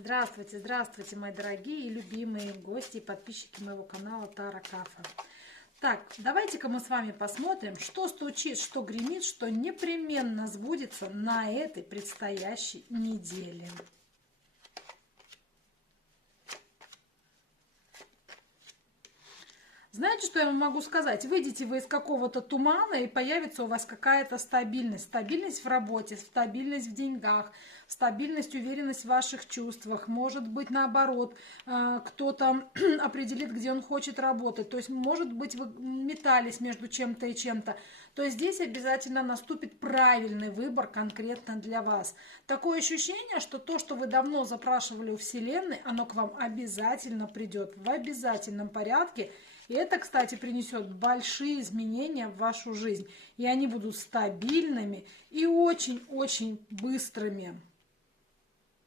Здравствуйте, здравствуйте, мои дорогие и любимые гости и подписчики моего канала Тара Кафа. Так, давайте-ка мы с вами посмотрим, что стучит, что гремит, что непременно сбудется на этой предстоящей неделе. Знаете, что я вам могу сказать? Выйдете вы из какого-то тумана, и появится у вас какая-то стабильность. Стабильность в работе, стабильность в деньгах, стабильность, уверенность в ваших чувствах. Может быть, наоборот, кто-то определит, где он хочет работать. То есть, может быть, вы метались между чем-то и чем-то. То есть, здесь обязательно наступит правильный выбор конкретно для вас. Такое ощущение, что то, что вы давно запрашивали у Вселенной, оно к вам обязательно придет в обязательном порядке. И это, кстати, принесет большие изменения в вашу жизнь. И они будут стабильными и очень-очень быстрыми.